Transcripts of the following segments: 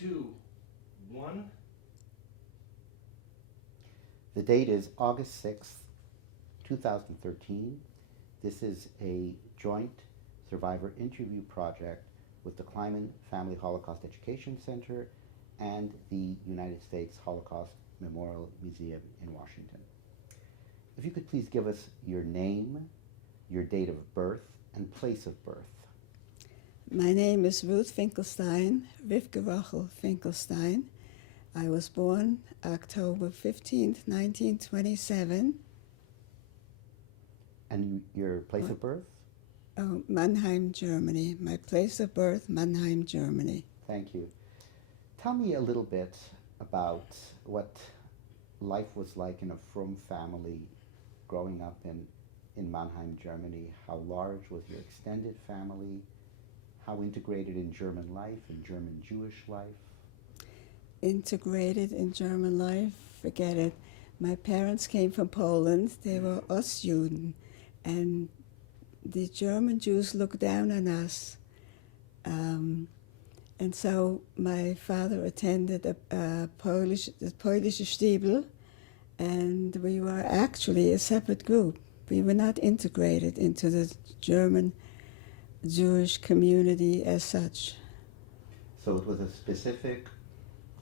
2, 1. The date is August 6th, 2013. This is a joint survivor interview project with the Kleiman Family Holocaust Education Center and the United States Holocaust Memorial Museum in Washington. If you could please give us your name, your date of birth, and place of birth. My name is Ruth Finkelstein, Rivke Finkelstein. I was born October 15th, 1927. And your place of birth? Oh, Mannheim, Germany. My place of birth, Mannheim, Germany. Thank you. Tell me a little bit about what life was like in a frum family growing up in Mannheim, Germany. How large was your extended family? How integrated in German life, in German Jewish life? Integrated in German life? Forget it. My parents came from Poland. They were Ostjuden. And the German Jews looked down on us. And so my father attended the Polish Stiebel, and we were actually a separate group. We were not integrated into the German Jewish community as such. So it was a specific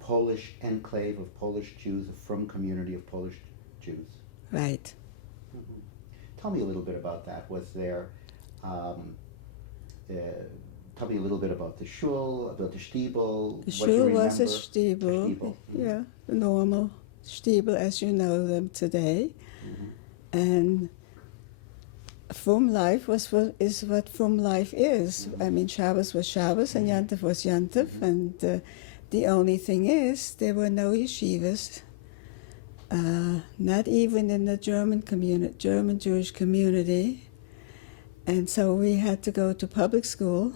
Polish enclave of Polish Jews, a frum community of Polish Jews. Right. Mm-hmm. Tell me a little bit about that. Was there, tell me a little bit about the shul, about the Stiebel. The shul was a Stiebel, Mm-hmm. yeah, the normal Stiebel as you know them today. Mm-hmm. And frum life is what frum life is. Mm-hmm. I mean, Shabbos was Shabbos and Yontif was Yontif, Mm-hmm. and the only thing is there were no yeshivas, not even in the German Jewish community, and so we had to go to public school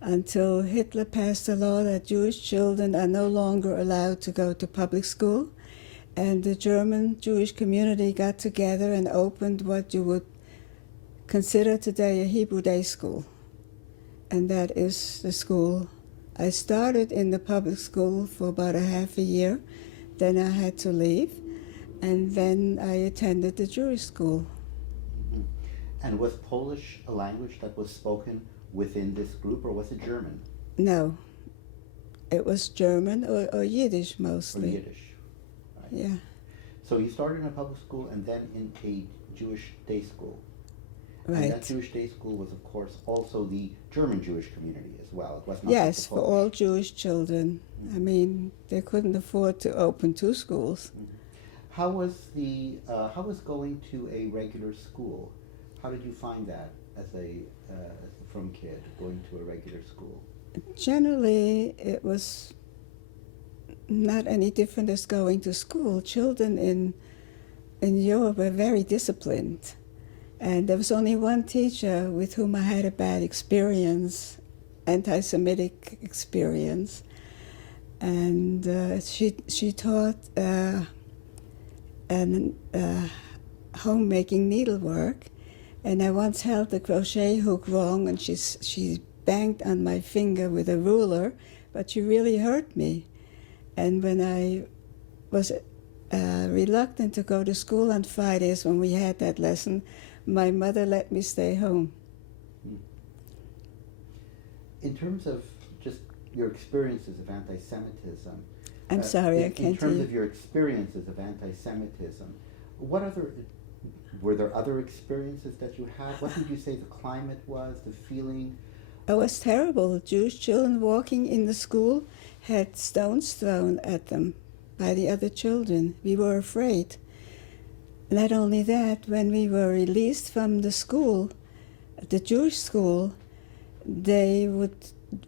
until Hitler passed a law that Jewish children are no longer allowed to go to public school, and the German Jewish community got together and opened what you would consider today a Hebrew day school, and that is the school. I started in the public school for about a half a year, then I had to leave, and then I attended the Jewish school. Mm-hmm. And was Polish a language that was spoken within this group, or was it German? No, it was German or Yiddish Or mostly. Yiddish? Right. Yeah. So you started in a public school and then in a Jewish day school. Right. And that Jewish day school was, of course, also the German Jewish community as well. It was not Yes, just the for Polish. all Jewish children. I mean, they couldn't afford to open two schools. Mm-hmm. How was going to a regular school? How did you find that as a frum kid, going to a regular school? Generally, it was not any different as going to school. Children in Europe were very disciplined. And there was only one teacher with whom I had a bad experience, anti-Semitic experience. And she taught homemaking needlework. And I once held the crochet hook wrong, and she banged on my finger with a ruler, but she really hurt me. And when I was reluctant to go to school on Fridays when we had that lesson, my mother let me stay home. In terms of just your experiences of anti-Semitism, I'm sorry, I can't in terms hear. of your experiences of anti-Semitism, were there other experiences that you had? What would you say the climate was, the feeling? It was terrible. Jewish children walking in the school had stones thrown at them by the other children. We were afraid. Not only that, when we were released from the school, the Jewish school, they would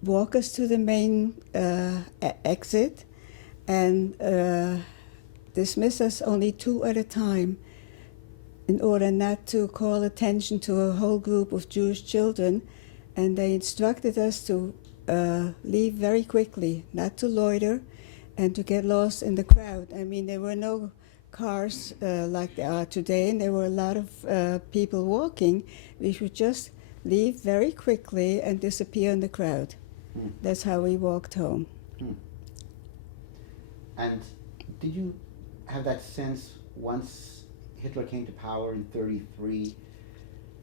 walk us to the main exit and dismiss us only two at a time in order not to call attention to a whole group of Jewish children. And they instructed us to leave very quickly, not to loiter, and to get lost in the crowd. I mean, there were no cars like there are today, and there were a lot of people walking. We should just leave very quickly and disappear in the crowd. That's how we walked home. And did you have that sense once Hitler came to power in 1933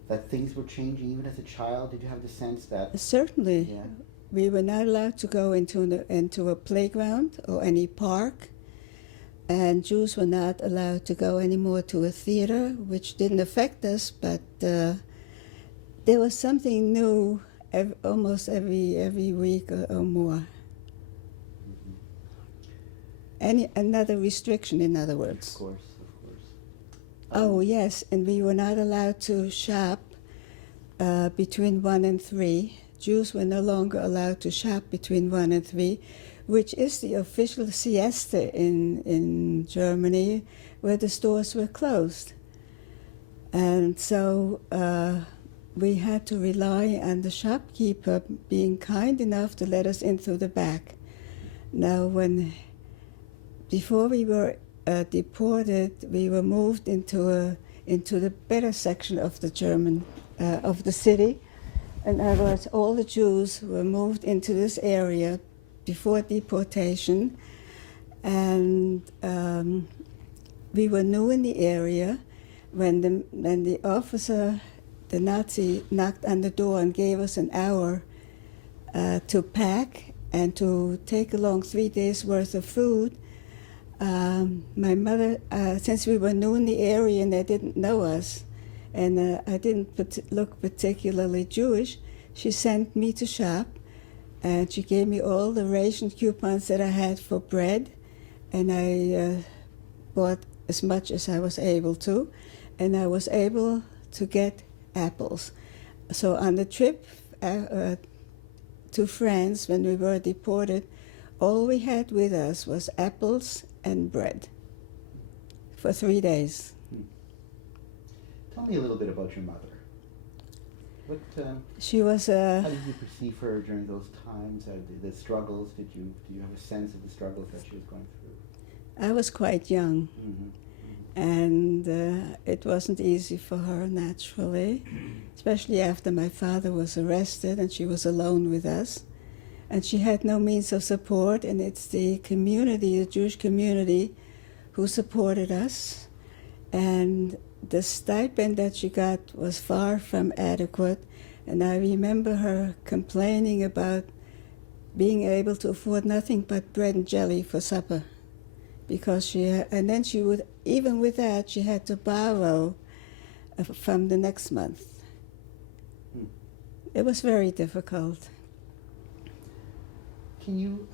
that things were changing even as a child? Did you have the sense that... Certainly. Yeah. We were not allowed to go into a playground or any park, and Jews were not allowed to go anymore to a theater, which didn't affect us, but there was something new almost every week or more. Another restriction, in other words. Of course, of course. Oh, yes, and we were not allowed to shop between 1 and 3. Jews were no longer allowed to shop between 1 and 3, which is the official siesta in Germany, where the stores were closed. And so we had to rely on the shopkeeper being kind enough to let us in through the back. Now, before we were deported, we were moved into the better section of the of the city. In other words, all the Jews were moved into this area before deportation, and we were new in the area when the officer, the Nazi, knocked on the door and gave us an hour to pack and to take along 3 days' worth of food. My mother, since we were new in the area and they didn't know us, and I didn't look particularly Jewish, she sent me to shop, and she gave me all the ration coupons that I had for bread, and I bought as much as I was able to, and I was able to get apples. So on the trip to France, when we were deported, all we had with us was apples and bread for 3 days. Tell me a little bit about your mother. What, She was how did you perceive her during those times? The struggles, do you have a sense of the struggles that she was going through? I was quite young, Mm-hmm. and it wasn't easy for her, naturally, especially after my father was arrested and she was alone with us. And she had no means of support, and it's the community, the Jewish community, who supported us. And the stipend that she got was far from adequate, and I remember her complaining about being able to afford nothing but bread and jelly for supper, because and then she would, even with that, she had to borrow from the next month. It was very difficult. Can you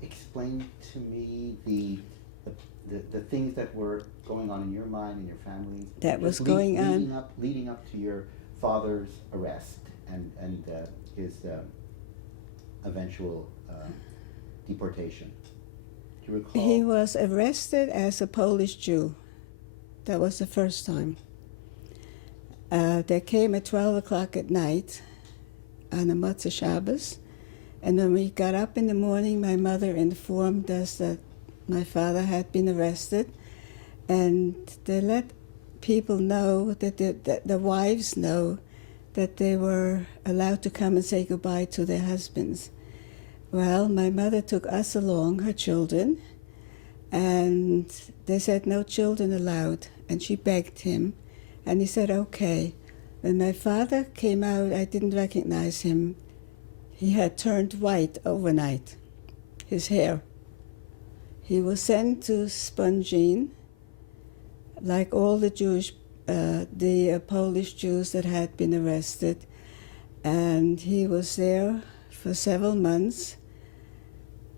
explain to me the things that were going on in your mind and your family? That was Just going on. leading up to your father's arrest and his eventual deportation. Do you recall? He was arrested as a Polish Jew. That was the first time. They came at 12 o'clock at night on a Motzei Shabbos, and when we got up in the morning, my mother informed us that my father had been arrested, and they let people know, that the wives know, that they were allowed to come and say goodbye to their husbands. Well, my mother took us along, her children, and they said no children allowed, and she begged him, and he said okay. When my father came out, I didn't recognize him. He had turned white overnight, his hair. He was sent to Spongin, like all the Polish Jews that had been arrested, and he was there for several months,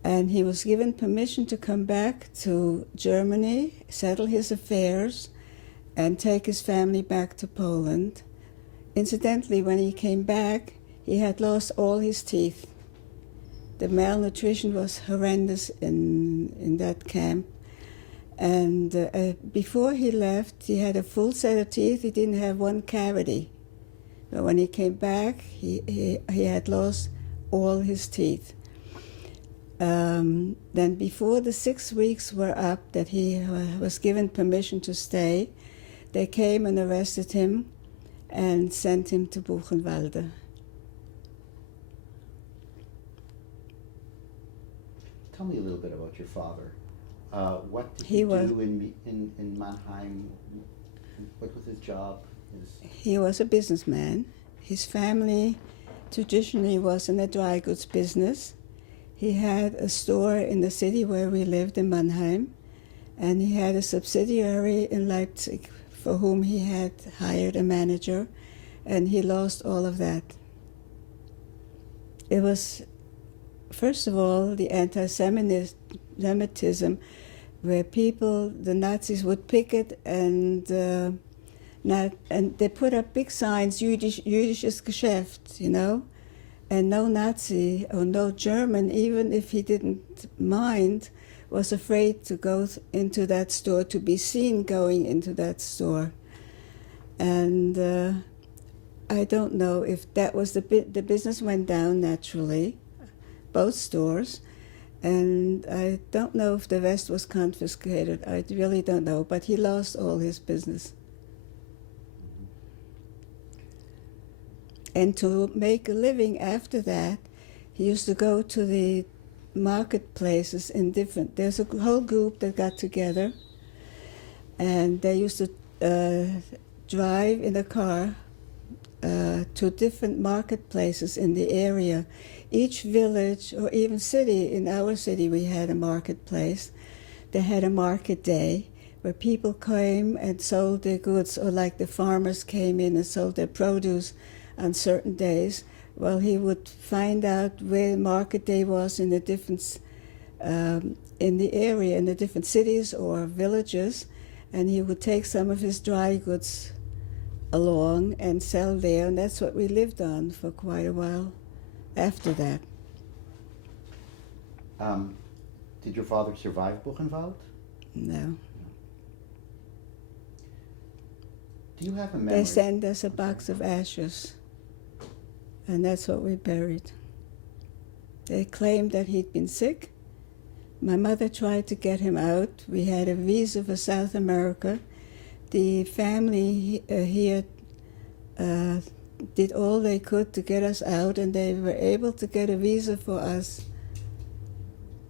and he was given permission to come back to Germany, settle his affairs, and take his family back to Poland. Incidentally, when he came back, he had lost all his teeth. The malnutrition was horrendous in that camp. And before he left, he had a full set of teeth. He didn't have one cavity. But when he came back, he had lost all his teeth. Then before the 6 weeks were up that he was given permission to stay, they came and arrested him and sent him to Buchenwald. Tell me a little bit about your father. What did He he was- do in Mannheim? What was his job? He was a businessman. His family traditionally was in the dry goods business. He had a store in the city where we lived in Mannheim, and he had a subsidiary in Leipzig for whom he had hired a manager, and he lost all of that. It was, first of all, the antisemitism, where people, the Nazis would picket and they put up big signs, Jüdisches Geschäft, you know, and no Nazi or no German, even if he didn't mind, was afraid to go into that store, to be seen going into that store. And I don't know if that was the business went down naturally, both stores, and I don't know if the rest was confiscated. I really don't know, but he lost all his business. And to make a living after that, he used to go to the marketplaces in different, there's a whole group that got together, and they used to drive in a car to different marketplaces in the area. Each village or even city, in our city we had a marketplace. They had a market day where people came and sold their goods, or like the farmers came in and sold their produce on certain days. Well, he would find out where market day was in the different, in the area, in the different cities or villages, and he would take some of his dry goods along and sell there, and that's what we lived on for quite a while after that. Did your father survive Buchenwald? No. Do you have a memory? They sent us a box of ashes, and that's what we buried. They claimed that he'd been sick. My mother tried to get him out. We had a visa for South America. The family here did all they could to get us out, and they were able to get a visa for us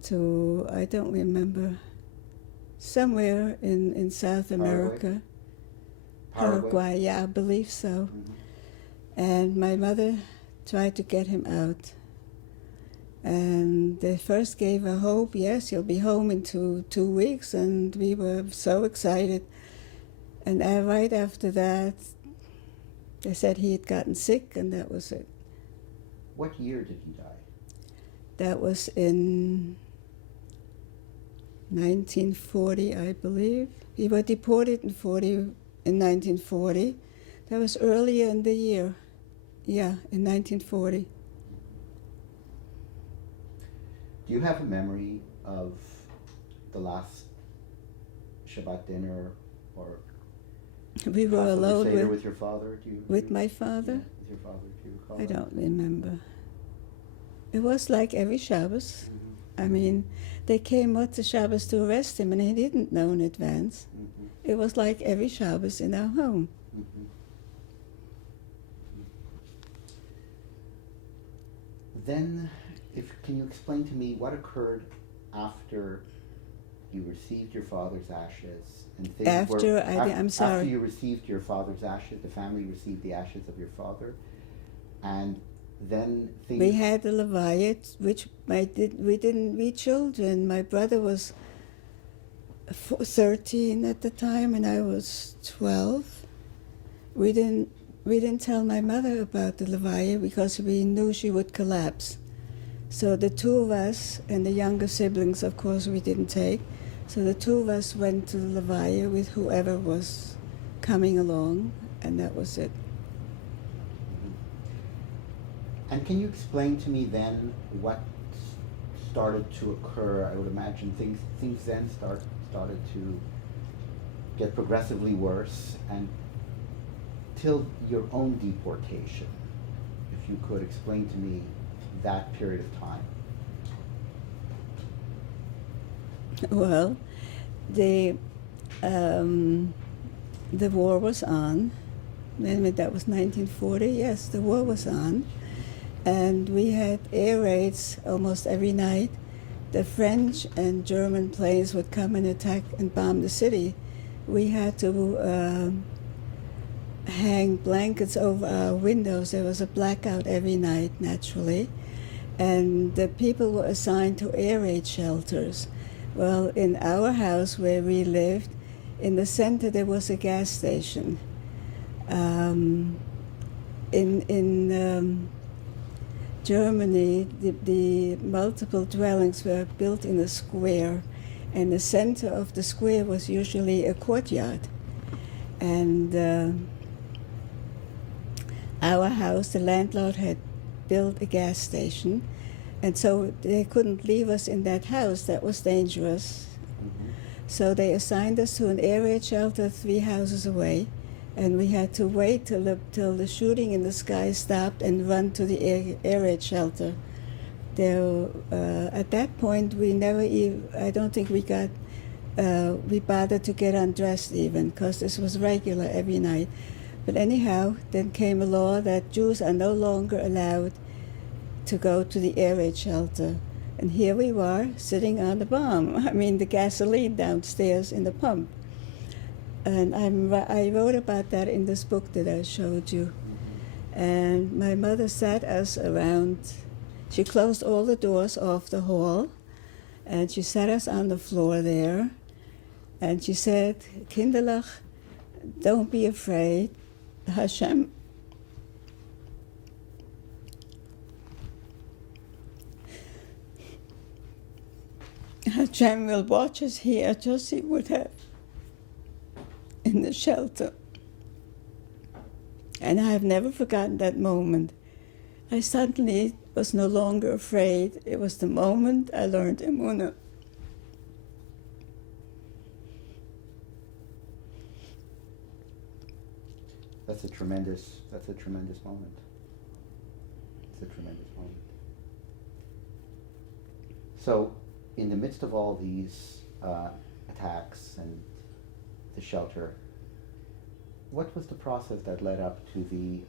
to, I don't remember, somewhere in South America. Paraguay, yeah, I believe so. Mm-hmm. And my mother tried to get him out. And they first gave her hope, yes, he'll be home in two weeks, and we were so excited. And right after that, they said he had gotten sick, and that was it. What year did he die? That was in 1940, I believe. We were deported in 1940. That was earlier in the year. Yeah, in 1940. Do you have a memory of the last Shabbat dinner or We were alone with your father? Do you, with my father. Yeah, with your father, do you recall I that? don't remember. It was like every Shabbos. Mm-hmm. I mean, they came out to Shabbos to arrest him, and he didn't know in advance. Mm-hmm. It was like every Shabbos in our home. Mm-hmm. Then, can you explain to me what occurred after you received your father's ashes? And things I'm sorry. After you received your father's ashes, the family received the ashes of your father, and then things... We had a Leviat, which we children. My brother was 13 at the time, and I was 12. We didn't tell my mother about the Leviat because we knew she would collapse. So the two of us, and the younger siblings, of course, we didn't take. So the two of us went to the Leviat with whoever was coming along, and that was it. And can you explain to me then what started to occur? I would imagine things then started to get progressively worse, and till your own deportation. If you could explain to me that period of time. Well, the war was on. That was 1940. Yes, the war was on, and we had air raids almost every night, the French and German planes would come and attack and bomb the city, we had to hang blankets over our windows. There was a blackout every night, naturally, and the people were assigned to air raid shelters. Well, in our house where we lived, in the center there was a gas station. In Germany, the multiple dwellings were built in a square, and the center of the square was usually a courtyard. And our house, the landlord had built a gas station, and so they couldn't leave us in that house. That was dangerous. Mm-hmm. So they assigned us to an air raid shelter 3 houses away, and we had to wait till the shooting in the sky stopped and run to the air raid shelter. At that point, we never even, I don't think we bothered to get undressed even, because this was regular every night. But anyhow, then came a law that Jews are no longer allowed to go to the air raid shelter. And here we were, sitting on the bomb. I mean, the gasoline downstairs in the pump. And I wrote about that in this book that I showed you. And my mother sat us around. She closed all the doors off the hall, and she sat us on the floor there. And she said, "Kinderlach, don't be afraid. Hashem will watch us here, just as he would have in the shelter." And I have never forgotten that moment. I suddenly was no longer afraid. It was the moment I learned Emunah. That's a tremendous moment. It's a tremendous moment. So, in the midst of all these attacks and the shelter, what was the process that led up to the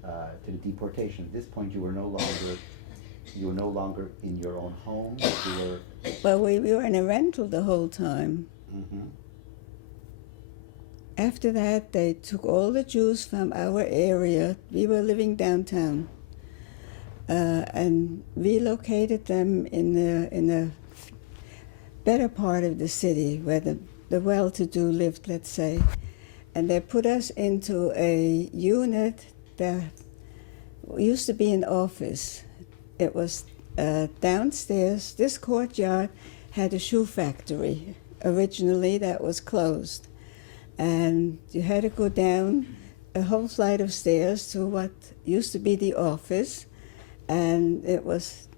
deportation? At this point, you were no longer in your own home. Well, we were in a rental the whole time. Mm-hmm. After that, they took all the Jews from our area. We were living downtown, and relocated them in a better part of the city where the well-to-do lived, let's say. And they put us into a unit that used to be an office. It was downstairs. This courtyard had a shoe factory originally that was closed. And you had to go down a whole flight of stairs to what used to be the office. And it was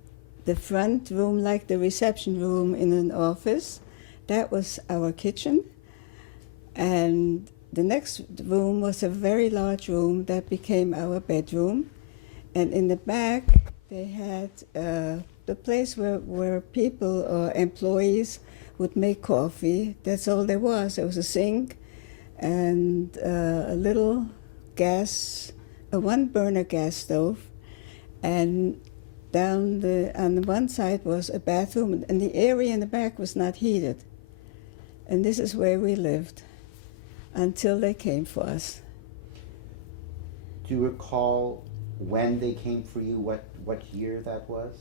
the front room, like the reception room in an office. That was our kitchen. And the next room was a very large room that became our bedroom. And in the back, they had the place where people or employees would make coffee. That's all there was. There was a sink and a little a one-burner gas stove. And on the one side was a bathroom, and the area in the back was not heated. And this is where we lived until they came for us. Do you recall when they came for you, what year that was?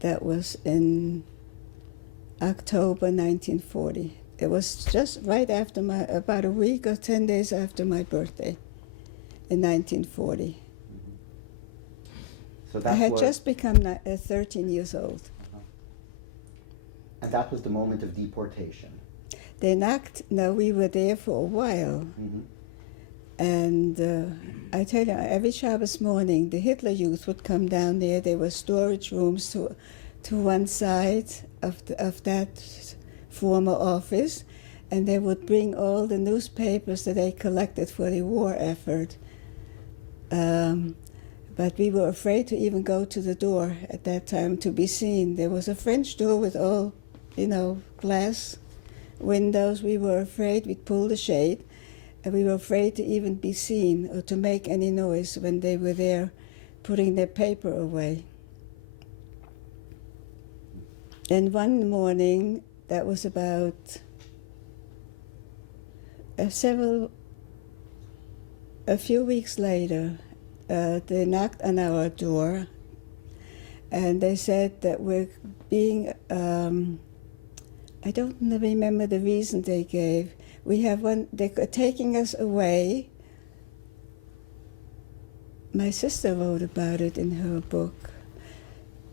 That was in October 1940. It was just right after about a week or 10 days after my birthday in 1940. So that I had just become 13 years old. And that was the moment of deportation. We were there for a while. Mm-hmm. And I tell you, every Shabbos morning, the Hitler Youth would come down there. There were storage rooms to one side of that former office, and they would bring all the newspapers that they collected for the war effort. But we were afraid to even go to the door at that time to be seen. There was a French door with all, glass windows. We were afraid. We'd pull the shade, and we were afraid to even be seen or to make any noise when they were there putting their paper away. And one morning, that was about a few weeks later, they knocked on our door, and they said that we're being, I don't remember the reason they gave. They're taking us away. My sister wrote about it in her book.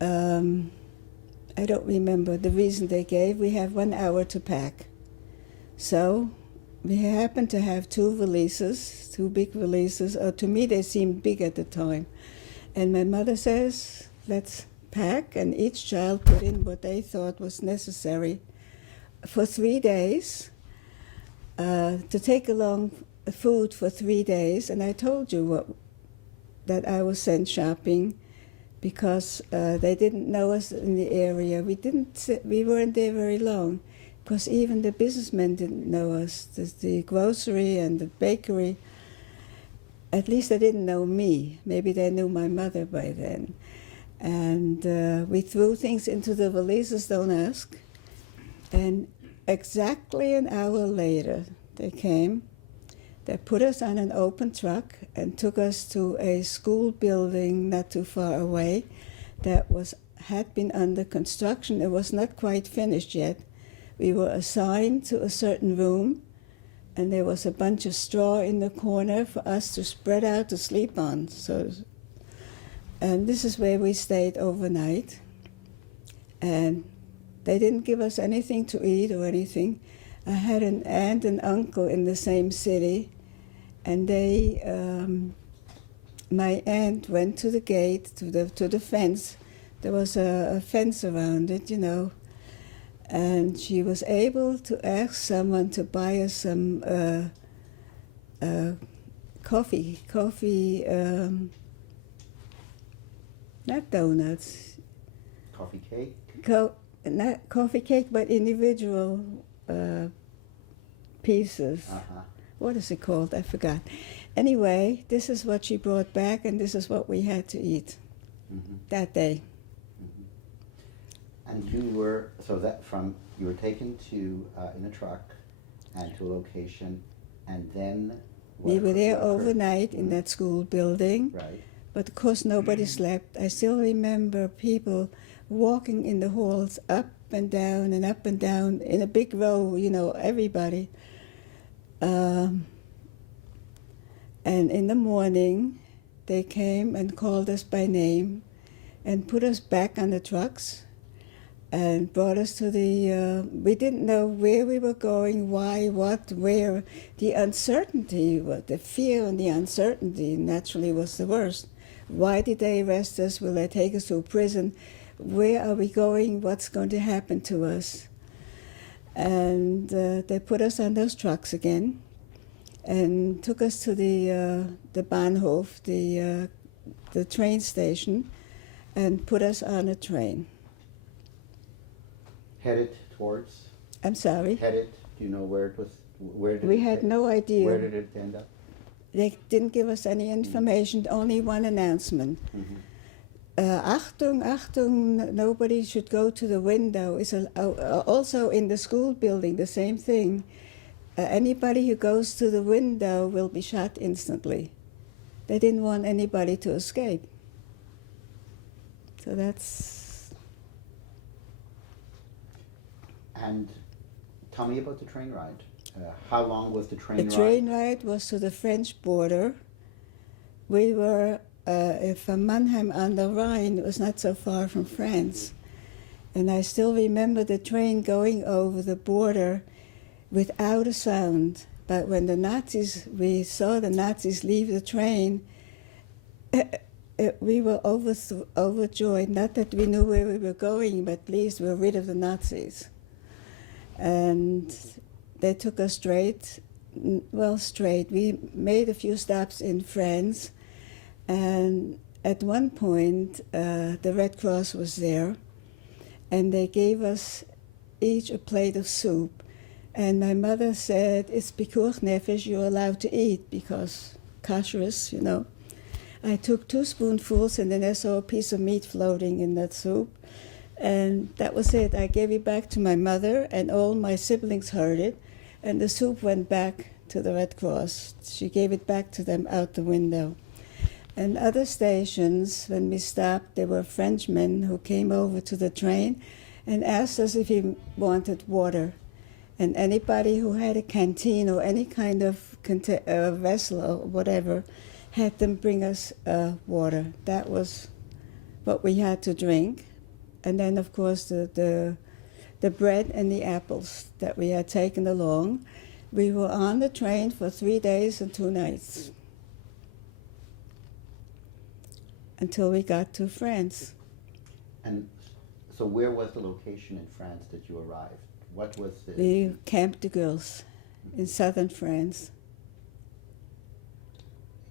I don't remember the reason they gave. We have 1 hour to pack. So we happened to have two big valises. To me, they seemed big at the time. And my mother says, let's pack, and each child put in what they thought was necessary for 3 days, to take along food for 3 days. And I told you that I was sent shopping because they didn't know us in the area. We weren't there very long, because even the businessmen didn't know us. The grocery and the bakery, at least they didn't know me. Maybe they knew my mother by then. And we threw things into the valises, don't ask. And exactly an hour later, they came. They put us on an open truck and took us to a school building not too far away that had been under construction. It was not quite finished yet. We were assigned to a certain room, and there was a bunch of straw in the corner for us to spread out to sleep on. And this is where we stayed overnight. And they didn't give us anything to eat or anything. I had an aunt and uncle in the same city, and my aunt went to the gate, to the fence. There was a fence around it, and she was able to ask someone to buy us some coffee, not donuts. Coffee cake? Not coffee cake, but individual pieces. Uh-huh. What is it called? I forgot. Anyway, this is what she brought back, and this is what we had to eat that day. And you were taken to in a truck and to a location, and then we were there overnight in that school building. Right. But of course nobody slept. I still remember people walking in the halls up and down in a big row, everybody. And in the morning, they came and called us by name and put us back on the trucks and brought us to we didn't know where we were going, why, what, where. The uncertainty, the fear and the uncertainty naturally was the worst. Why did they arrest us? Will they take us to a prison? Where are we going? What's going to happen to us? And they put us on those trucks again and took us to the Bahnhof, the train station, and put us on a train. Headed towards? I'm sorry? Headed, do you know where it was? We had no idea. Where did it end up? They didn't give us any information, only one announcement. Achtung, Achtung, nobody should go to the window. It's also in the school building, the same thing. Anybody who goes to the window will be shot instantly. They didn't want anybody to escape. So that's... And tell me about the train ride. How long was the train ride? The train ride was to the French border. We were from Mannheim on the Rhine. It was not so far from France. And I still remember the train going over the border without a sound. But when we saw the Nazis leave the train, we were overjoyed. Not that we knew where we were going, but at least we were rid of the Nazis. And they took us straight. We made a few stops in France, and at one point the Red Cross was there, and they gave us each a plate of soup. And my mother said, it's pikuach nefesh, you're allowed to eat, because kashrus, I took 2 spoonfuls, and then I saw a piece of meat floating in that soup. And that was it. I gave it back to my mother, and all my siblings heard it, and the soup went back to the Red Cross. She gave it back to them out the window. And other stations, when we stopped, there were Frenchmen who came over to the train and asked us if we wanted water. And anybody who had a canteen or any kind of vessel or whatever had them bring us water. That was what we had to drink. And then, of course, the bread and the apples that we had taken along. We were on the train for 3 days and 2 nights until we got to France. And so where was the location in France that you arrived? What was the... The Camp de Gurs in southern France.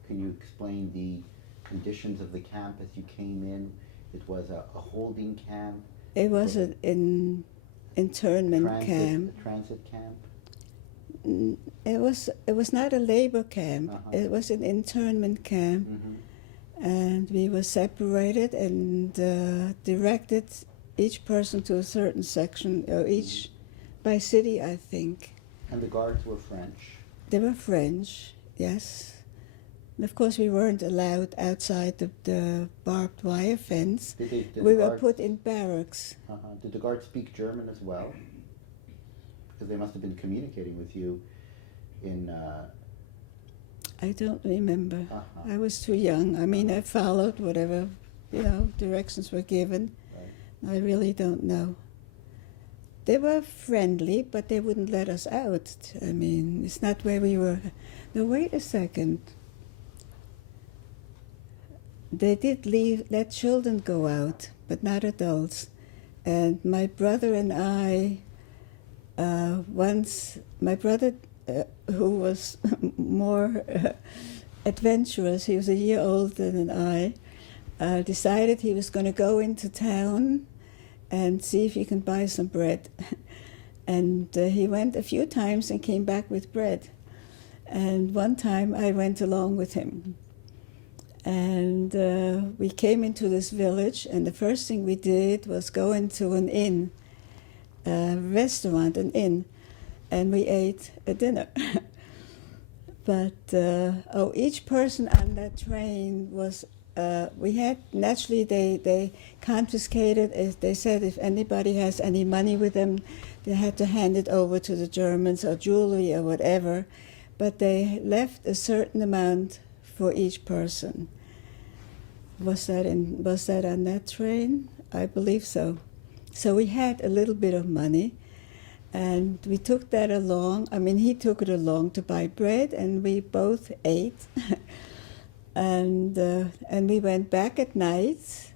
Can you explain the conditions of the camp as you came in? It was a holding camp? It was an internment camp. A transit camp? It was not a labor camp. Uh-huh. It was an internment camp. Mm-hmm. And we were separated and directed each person to a certain section, or each by city, I think. And the guards were French? They were French, yes. And of course, we weren't allowed outside the barbed wire fence. We were put in barracks. Did the guards speak German as well? Because they must have been communicating with you in... I don't remember. Uh-huh. I was too young. I mean, I followed whatever, directions were given. Right. I really don't know. They were friendly, but they wouldn't let us out. I mean, it's not where we were. No, wait a second. They did let children go out, but not adults. And my brother and I, my brother, who was more adventurous, he was a year older than I, decided he was going to go into town and see if he can buy some bread. And he went a few times and came back with bread. And one time I went along with him. And we came into this village, and the first thing we did was go into an inn, a restaurant, an inn, and we ate a dinner. But each person on that train was, we had, naturally they confiscated, they said if anybody has any money with them, they had to hand it over to the Germans, or jewelry or whatever, but they left a certain amount for each person. Was that on that train? I believe so. So we had a little bit of money, and we took that along. I mean, he took it along to buy bread, and we both ate. and we went back at night,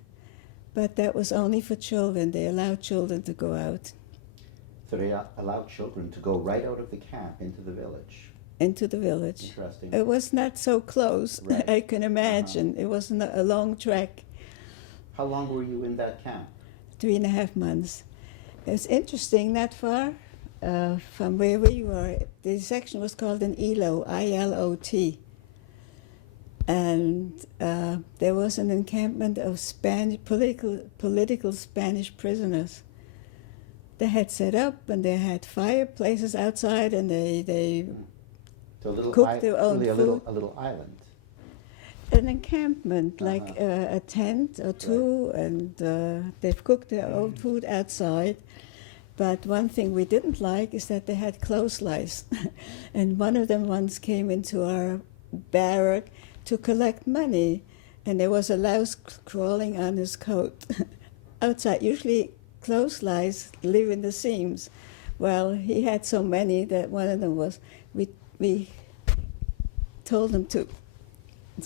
but that was only for children. They allowed children to go out. So they allowed children to go right out of the camp into the village? Into the village. Interesting. It was not so close, right. I can imagine. Uh-huh. It wasn't a long trek. How long were you in that camp? 3.5 months. It was interesting, not far from where we were. The section was called an ILO, I-L-O-T. And there was an encampment of political Spanish prisoners. They had set up, and they had fireplaces outside, and they So cooked their own food. A little island. An encampment, like a tent or two, Right. and they've cooked their own food outside. But one thing we didn't like is that they had clothes lice. And one of them once came into our barrack to collect money, and there was a louse crawling on his coat outside. Usually clothes lice live in the seams. Well, he had so many that one of them was, we told him to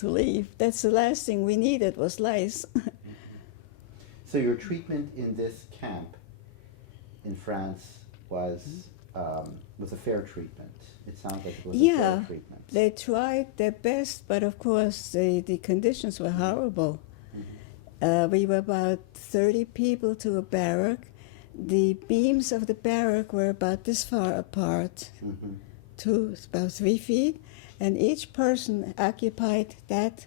leave. That's the last thing we needed, was lice. So your treatment in this camp in France was a fair treatment. It sounds like it was a fair treatment. They tried their best, but of course the conditions were horrible. Mm-hmm. We were about 30 people to a barrack. The beams of the barrack were about this far apart, Mm-hmm. about 3 feet, and each person occupied that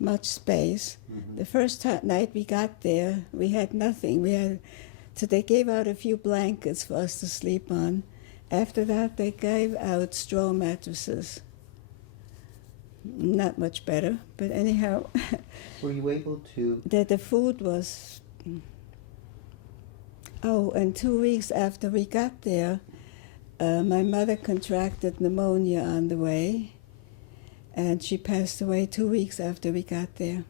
much space. Mhm. The first night we got there, we had nothing. So they gave out a few blankets for us to sleep on. After that, they gave out straw mattresses. Not much better, but anyhow, Were you able to? the food was. Oh, and 2 weeks after we got there, my mother contracted pneumonia on the way, and she passed away 2 weeks after we got there.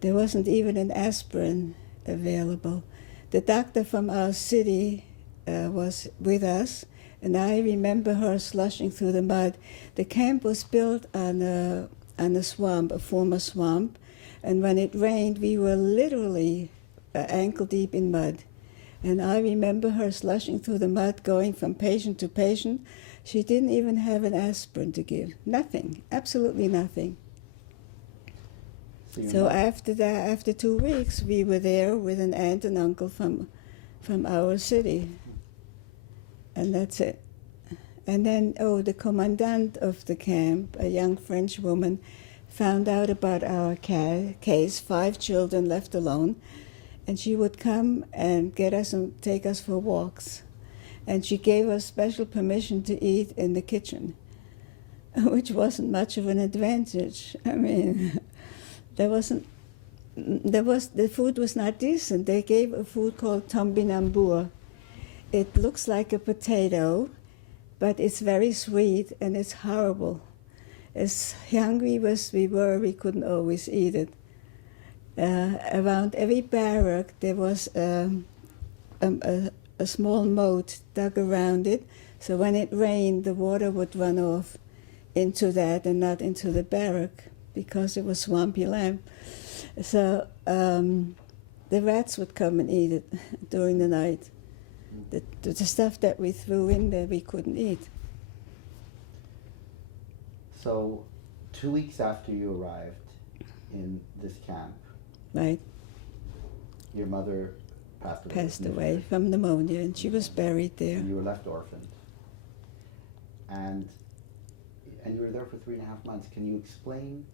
There wasn't even an aspirin available. The doctor from our city was with us, and I remember her slushing through the mud. The camp was built on a swamp, a former swamp, and when it rained, we were literally ankle deep in mud. And I remember her slushing through the mud, going from patient to patient. She didn't even have an aspirin to give. Nothing, absolutely nothing. So after that, after 2 weeks, we were there with an aunt and uncle from our city. And that's it. And then, the commandant of the camp, a young French woman, found out about our case, 5 children left alone. And she would come and get us and take us for walks. And she gave us special permission to eat in the kitchen, which wasn't much of an advantage. I mean, the food was not decent. They gave a food called tombinambour. It looks like a potato, but it's very sweet and it's horrible. As hungry as we were, we couldn't always eat it. Around every barrack there was a small moat dug around it, so when it rained the water would run off into that and not into the barrack because it was swampy land. So the rats would come and eat it during the night. The stuff that we threw in there we couldn't eat. So 2 weeks after you arrived in this camp, Right, your mother passed away from pneumonia, and she was buried there. And you were left orphaned. And you were there for 3.5 months. Can you explain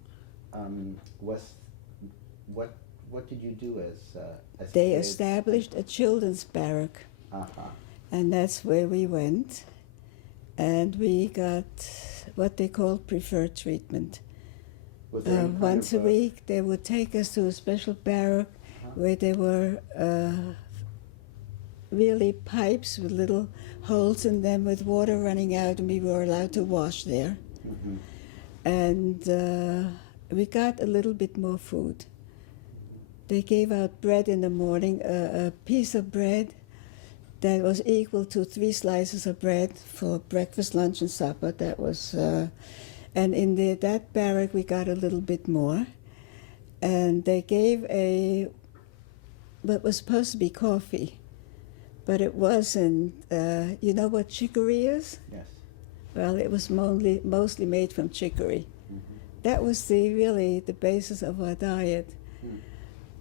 what did you do as They kids? established a children's barrack, Uh-huh. and that's where we went. And we got what they call preferred treatment. Was there any kind Once a of, week, they would take us to a special barrack where there were really pipes with little holes in them with water running out, and we were allowed to wash there. Mhm. And we got a little bit more food. They gave out bread in the morning, a piece of bread that was equal to 3 slices of bread for breakfast, lunch, and supper. That was... And in that barrack, we got a little bit more. And they gave what was supposed to be coffee, but it wasn't. You know what chicory is? Yes. Well, it was mostly made from chicory. Mhm. That was really the basis of our diet.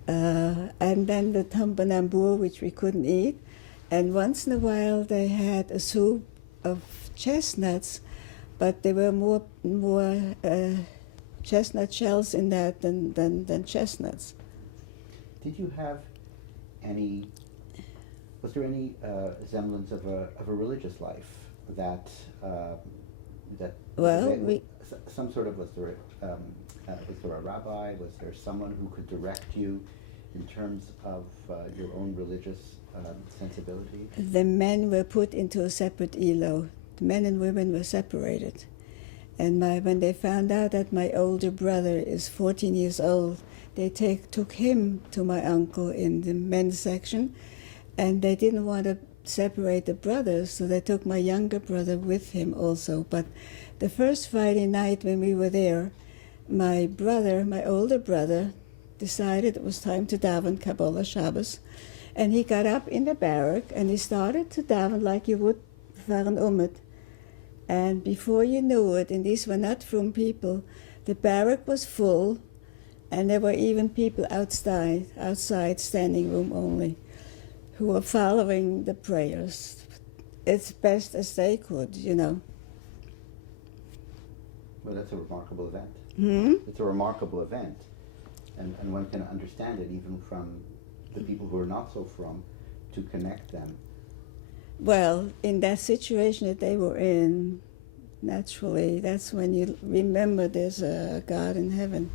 And then the tombinambour, which we couldn't eat. And once in a while, they had a soup of chestnuts, but there were more chestnut shells in that than chestnuts. Did you have was there any semblance of a religious life that Well, some sort of, was there a rabbi, was there someone who could direct you in terms of your own religious sensibility? The men were put into a separate elo. The men and women were separated. And when they found out that my older brother is 14 years old, they took him to my uncle in the men's section, and they didn't want to separate the brothers, so they took my younger brother with him also. But the first Friday night when we were there, my older brother, decided it was time to daven Kabbalah Shabbos, and he got up in the barrack and he started to daven like you would for an umet. And before you knew it, and these were not from people, the barrack was full, and there were even people outside standing room only, who were following the prayers as best as they could, you know. Well, that's a remarkable event. Hmm? It's a remarkable event. and one can understand it even from the people who are not so from, to connect them. Well, in that situation that they were in, naturally, that's when you remember there's a God in heaven.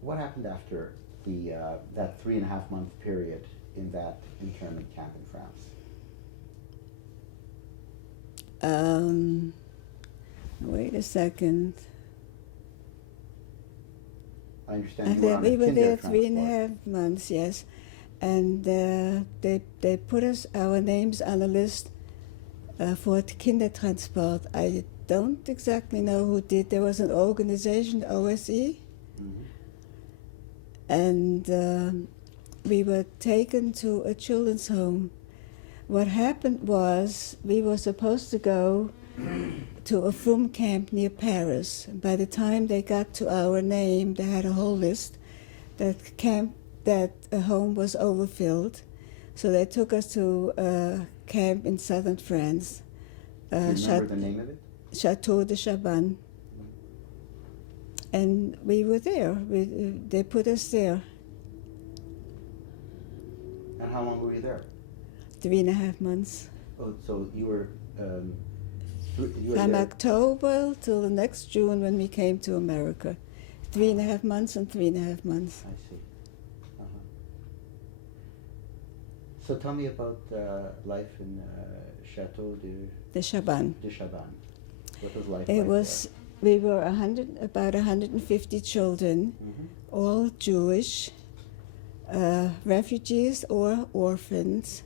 What happened after that 3.5 month period in that internment camp in France? Wait a second. I understand you were on a We were there Kindertransport. 3.5 months, yes. And they put our names on a list for Kindertransport. I don't exactly know who did. There was an organization, OSE, Mhm. and we were taken to a children's home. What happened was we were supposed to go to a film camp near Paris. By the time they got to our name, they had a whole list. That home was overfilled, so they took us to a camp in southern France. Do you remember the name of it? Château de Chabannes. And we were there. They put us there. And how long were you there? 3.5 months. Oh, so you were From there. October till the next June when we came to America. 3.5 months and 3.5 months. I see. Uh-huh. So tell me about life in Château De Chabannes. de Chabannes. What was life It like was, we were about 150 children, there? Mhm. all Jewish, refugees or orphans.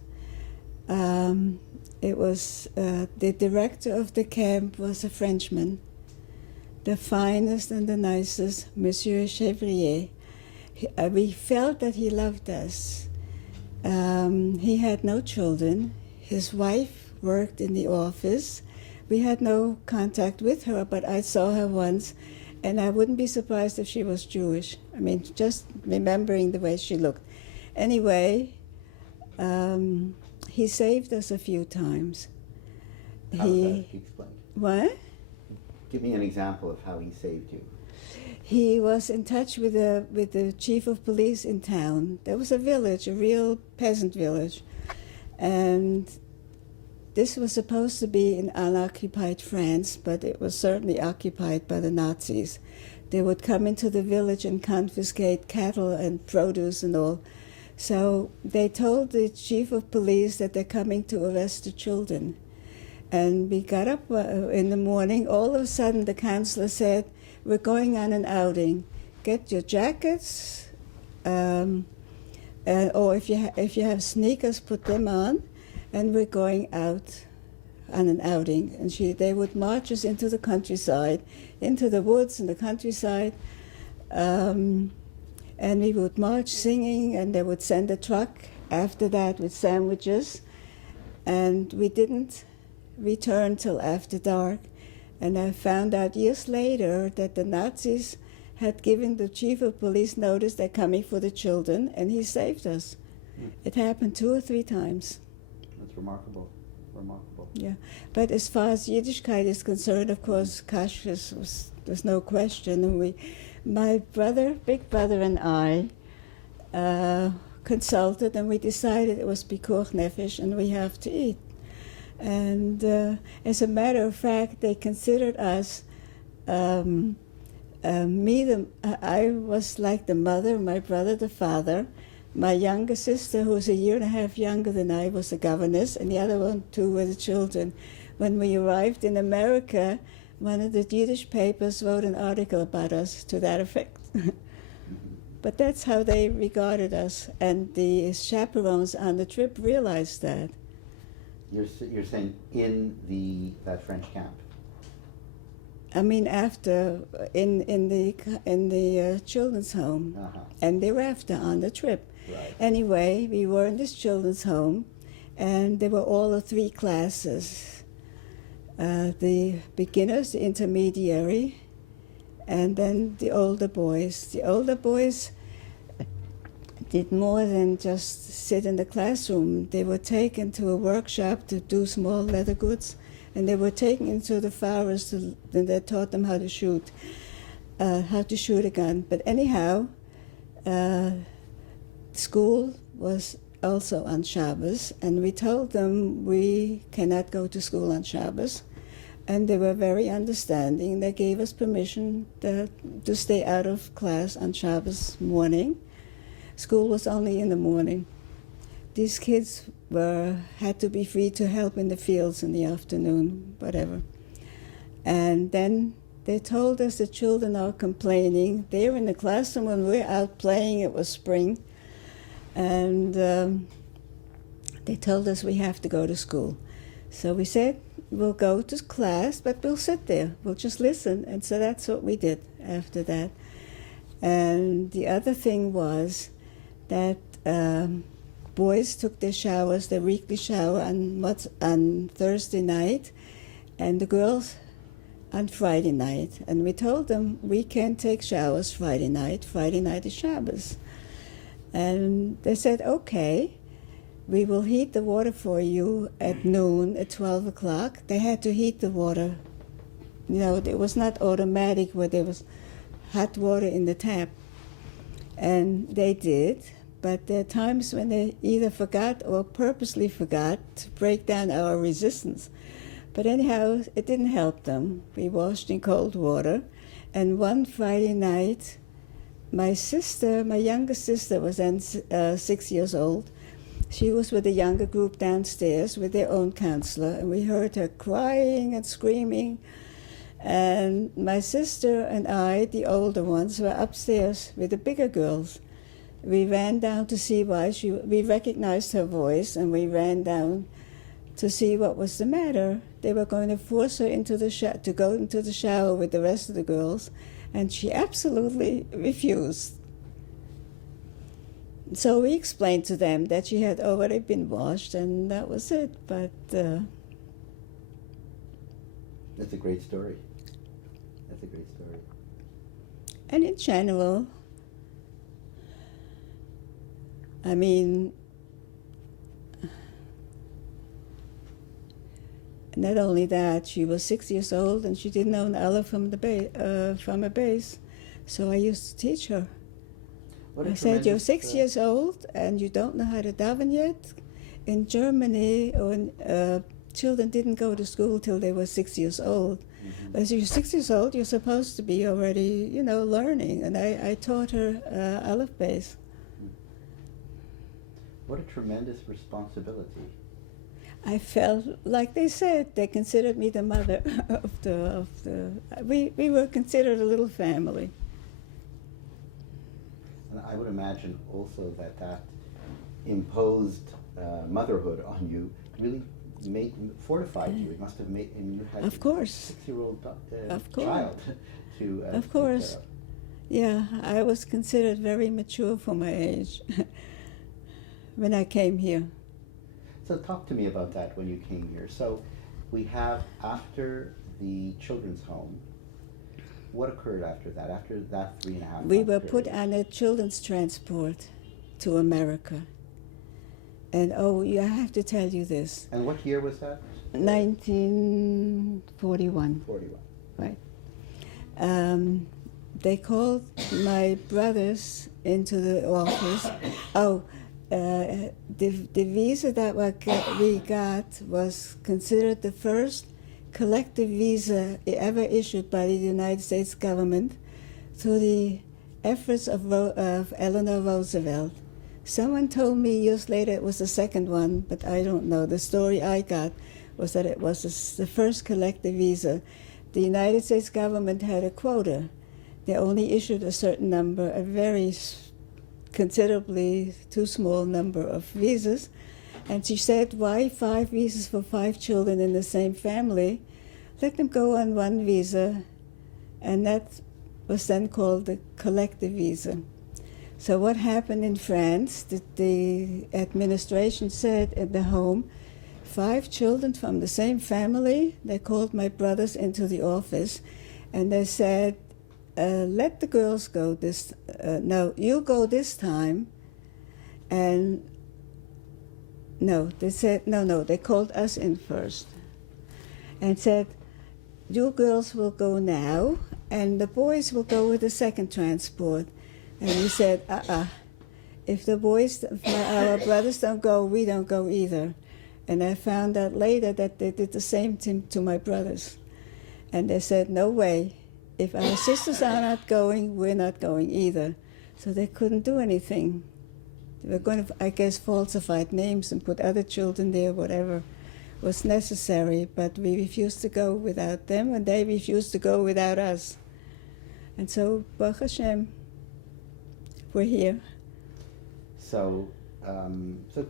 It was, the director of the camp was a Frenchman, the finest and the nicest, Monsieur Chevrier. We felt that he loved us. He had no children. His wife worked in the office. We had no contact with her, but I saw her once, and I wouldn't be surprised if she was Jewish. I mean, just remembering the way she looked. Anyway, he saved us a few times. How was that? Explain. What? Give me an example of how he saved you. He was in touch with the chief of police in town. There was a village, a real peasant village, and this was supposed to be in unoccupied France, but it was certainly occupied by the Nazis. They would come into the village and confiscate cattle and produce and all. So they told the chief of police that they're coming to arrest the children. And we got up in the morning. All of a sudden, the counselor said, "We're going on an outing. Get your jackets, or if you have sneakers, put them on, and we're going out on an outing." And they would march us into the countryside, into the woods and the countryside, and we would march singing, and they would send a truck after that with sandwiches, and we didn't return till after dark. And I found out years later that the Nazis had given the chief of police notice they're coming for the children, and he saved us. It happened 2 or 3 times. That's remarkable. Remarkable. Yeah, but as far as Yiddishkeit is concerned, of course, kashrus was no question. And my brother, big brother, and I consulted, and we decided it was pikuach nefesh, and we have to eat. And as a matter of fact, they considered us. I was like the mother, my brother the father. My younger sister, who was a year and a half younger than I, was the governess, and the other 2 were the children. When we arrived in America, one of the Yiddish papers wrote an article about us to that effect. But that's how they regarded us, and the chaperones on the trip realized that. You're saying in that French camp? I mean, after in the children's home, and thereafter on the trip. Right. Anyway, we were in this children's home, and there were all the 3 classes: the beginners, the intermediary, and then the older boys. The older boys did more than just sit in the classroom. They were taken to a workshop to do small leather goods, and they were taken into the forest, and they taught them how to shoot. how to shoot a gun. But anyhow, school was also on Shabbos, and we told them we cannot go to school on Shabbos, and they were very understanding. They gave us permission to stay out of class on Shabbos morning. School was only in the morning. These kids had to be free to help in the fields in the afternoon, whatever. And then they told us the children are complaining. They were in the classroom when we were out playing. It was spring. And they told us we have to go to school. So we said, we'll go to class, but we'll sit there. We'll just listen. And so that's what we did after that. And the other thing was that boys took their showers, their weekly shower on Thursday night, and the girls on Friday night. And we told them we can't take showers Friday night. Friday night is Shabbos. And they said, okay, we will heat the water for you at noon, at 12 o'clock. They had to heat the water. You know, it was not automatic where there was hot water in the tap. And they did, but there are times when they either forgot or purposely forgot to break down our resistance. But anyhow, it didn't help them. We washed in cold water. And one Friday night, my younger sister was then 6 years old. She was with a younger group downstairs with their own counselor, and we heard her crying and screaming. And my sister and I, the older ones, were upstairs with the bigger girls. We ran down to see why. We recognized her voice, and we ran down to see what was the matter. They were going to force her to go into the shower with the rest of the girls, and she absolutely refused. So we explained to them that she had already been washed, and that was it. But that's a great story. That's a great story. And in general, I mean, not only that, she was 6 years old and she didn't know an aleph from a base. So I used to teach her. I said, you're 6 years old and you don't know how to daven yet? In Germany, children didn't go to school till they were 6 years old. Mm-hmm. As you're 6 years old, you're supposed to be already, learning. And I taught her aleph base. What a tremendous responsibility. I felt, like they said, they considered me the mother we were considered a little family. And I would imagine also that imposed motherhood on you really fortified you. It must have made, and you had of course. a 6-year-old of course. child to of course. Yeah, I was considered very mature for my age when I came here. So talk to me about that when you came here. So we have, after the children's home, what occurred after that 3.5 months? We were put on a children's transport to America. And I have to tell you this. And what year was that? 1941. 41. Right. They called my brothers into the office. The visa that we got was considered the first collective visa ever issued by the United States government through the efforts of Eleanor Roosevelt. Someone told me years later it was the second one, but I don't know. The story I got was that it was the first collective visa. The United States government had a quota. They only issued a certain number, a very considerably too small number of visas. And she said, why 5 visas for 5 children in the same family? Let them go on one visa. And that was then called the collective visa. So what happened in France, the administration said at the home, 5 children from the same family, they called my brothers into the office, and they said, let the girls go no, you go this time. And no, they said, no, they called us in first and said, you girls will go now, and the boys will go with the second transport. And we said, if the boys, our brothers don't go, we don't go either. And I found out later that they did the same thing to my brothers. And they said, no way. If our sisters are not going, we're not going either. So they couldn't do anything. They were going to, I guess, falsify names and put other children there, whatever was necessary. But we refused to go without them, and they refused to go without us. And so, Baruch Hashem, we're here. So, so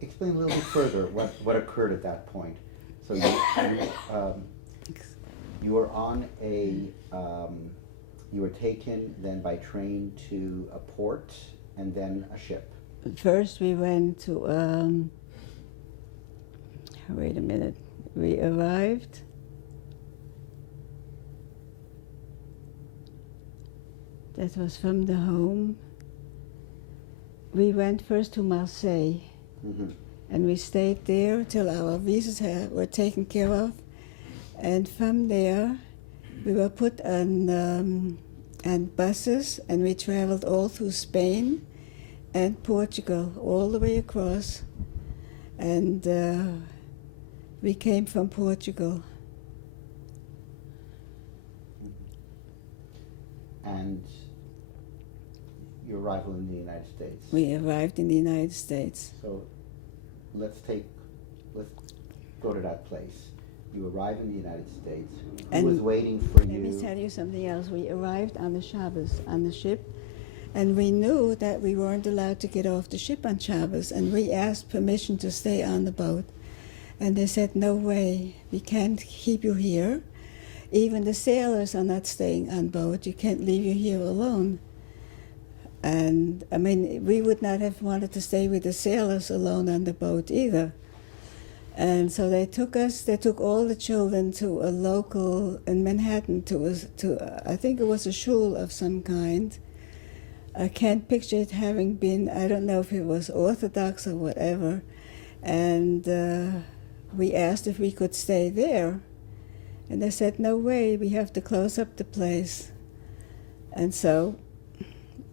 explain a little bit further what occurred at that point. So you were on a, you were taken then by train to a port and then a ship. First we went to, wait a minute, we arrived. That was from the home. We went first to Marseille, and we stayed there till our visas were taken care of. And from there, we were put on buses, and we traveled all through Spain and Portugal, all the way across. And we came from Portugal. And your arrival in the United States. We arrived in the United States. So let's go to that place. You arrived in the United States. Who was waiting for you? Let me tell you something else. We arrived on the Shabbos, on the ship, and we knew that we weren't allowed to get off the ship on Shabbos, and we asked permission to stay on the boat. And they said, no way, we can't keep you here. Even the sailors are not staying on board. You can't leave you here alone. And, I mean, we would not have wanted to stay with the sailors alone on the boat either. And so they took all the children to a local, in Manhattan, to I think it was a shul of some kind. I can't picture it having been, I don't know if it was Orthodox or whatever. And we asked if we could stay there. And they said, no way, we have to close up the place. And so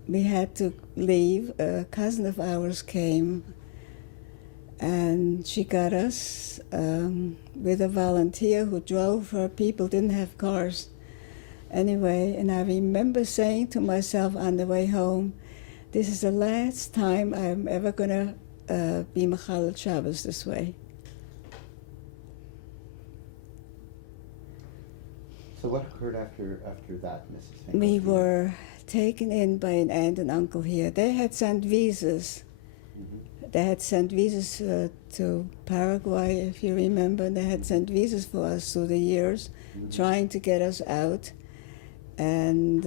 we had to leave. A cousin of ours came, and she got us with a volunteer who drove her. People didn't have cars. Anyway, and I remember saying to myself on the way home, this is the last time I'm ever going to be Mechalel Shabbos this way. So what occurred after that, Mrs. Finkelstein? We were taken in by an aunt and uncle here. They had sent visas. They had sent visas to Paraguay, if you remember. They had sent visas for us through the years, trying to get us out. And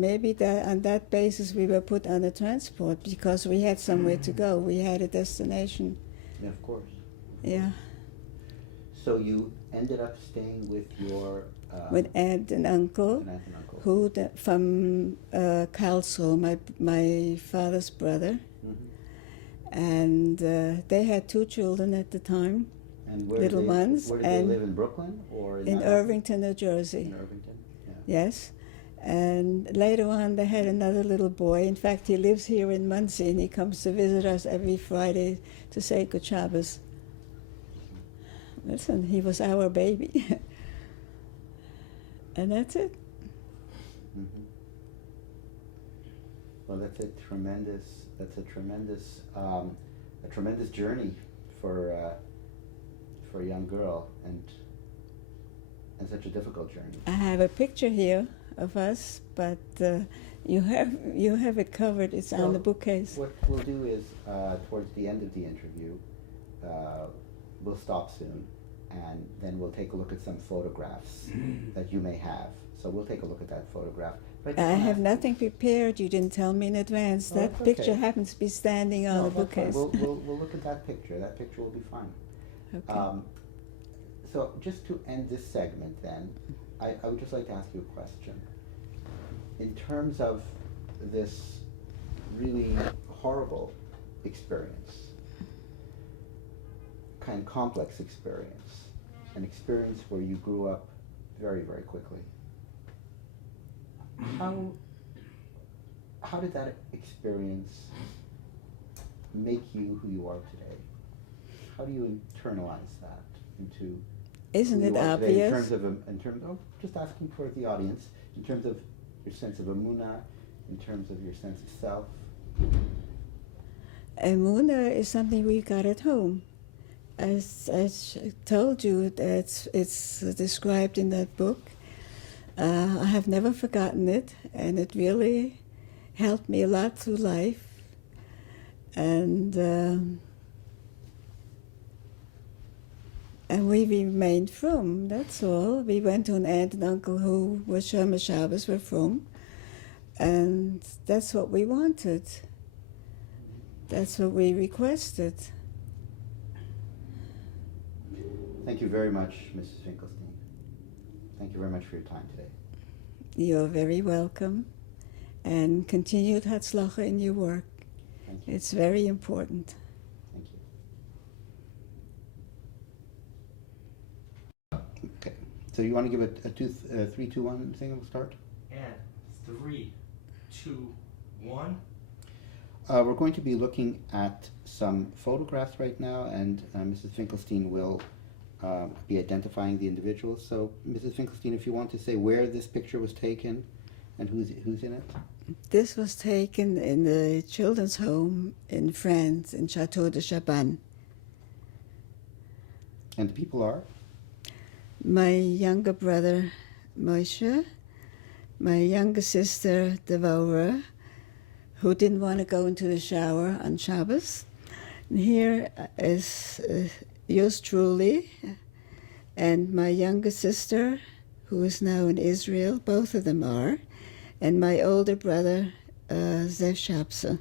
maybe on that basis we were put on a transport because we had somewhere to go. We had a destination. Yeah, of course. Yeah. So you ended up staying with your... with aunt and uncle, who from Karlsruhe, my father's brother. And they had 2 children at the time, and little ones. Where did they live, in Brooklyn or in Irvington, New Jersey? In Irvington, yeah. Yes. And later on they had another little boy. In fact, he lives here in Muncie, and he comes to visit us every Friday to say Good Shabbos. Listen, he was our baby. And that's it. Well, that's a tremendous journey for a young girl, and such a difficult journey. I have a picture here of us, but you have it covered. It's on the bookcase. What we'll do is, towards the end of the interview, we'll stop soon, and then we'll take a look at some photographs that you may have. So we'll take a look at that photograph. I have nothing prepared. You didn't tell me in advance. That picture happens to be standing on the bookcase. We'll look at that picture. That picture will be fine. Okay. So just to end this segment then, I would just like to ask you a question. In terms of this really horrible experience, kind of complex experience, an experience where you grew up very, very quickly. How did that experience make you who you are today? How do you internalize that into Isn't who it you are today obvious? in terms of just asking for the audience, in terms of your sense of emunah, in terms of your sense of self? Emunah is something we got at home. As I told you, it's described in that book. I have never forgotten it, and it really helped me a lot through life. And we remained frum, that's all. We went to an aunt and uncle who were Shomer Shabbos, were frum, and that's what we wanted. That's what we requested. Thank you very much, Mrs. Finkelstein. Thank you very much for your time today. You're very welcome, and continued hatzlacha in your work. Thank you. It's very important. Thank you. Okay. So you want to give a 3, 2, 1 thing and we'll start? And 3, 2, 1. We're going to be looking at some photographs right now, and Mrs. Finkelstein will be identifying the individuals. So, Mrs. Finkelstein, if you want to say where this picture was taken and who's in it? This was taken in the children's home in France, in Château de Chabannes. And the people are? My younger brother, Moshe, my younger sister, Devorah, who didn't want to go into the shower on Shabbos. And here is yours truly, and my younger sister, who is now in Israel, both of them are, and my older brother, Zev Shapsa.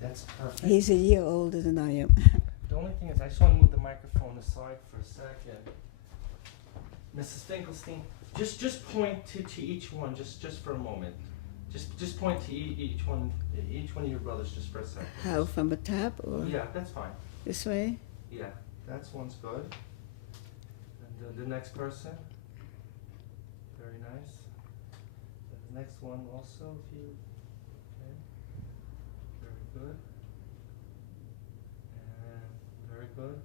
That's perfect. He's a year older than I am. The only thing is, I just want to move the microphone aside for a second. Mrs. Finkelstein, just point to each one, just for a moment. Just point to each one of your brothers, just for a second. How, from the top or Yeah, that's fine. this way? Yeah, that's one's good. And the next person. Very nice. The next one also, if you. Okay. Very good. And very good.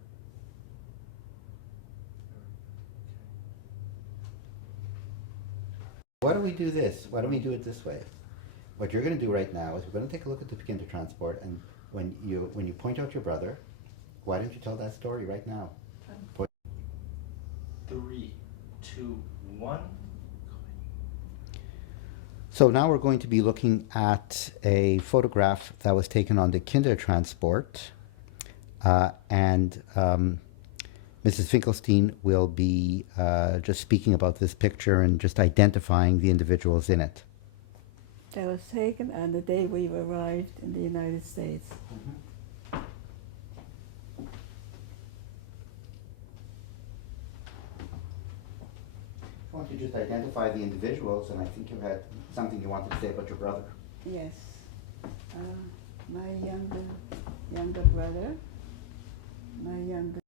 Why don't we do this? Why don't we do it this way? What you're going to do right now is we're going to take a look at the Kindertransport, and when you point out your brother, why don't you tell that story right now? 3, 2, 1. So now we're going to be looking at a photograph that was taken on the Kindertransport, and Mrs. Finkelstein will be just speaking about this picture and just identifying the individuals in it. That was taken on the day we arrived in the United States. I want you to just identify the individuals, and I think you had something you wanted to say about your brother. Yes. My younger brother, my younger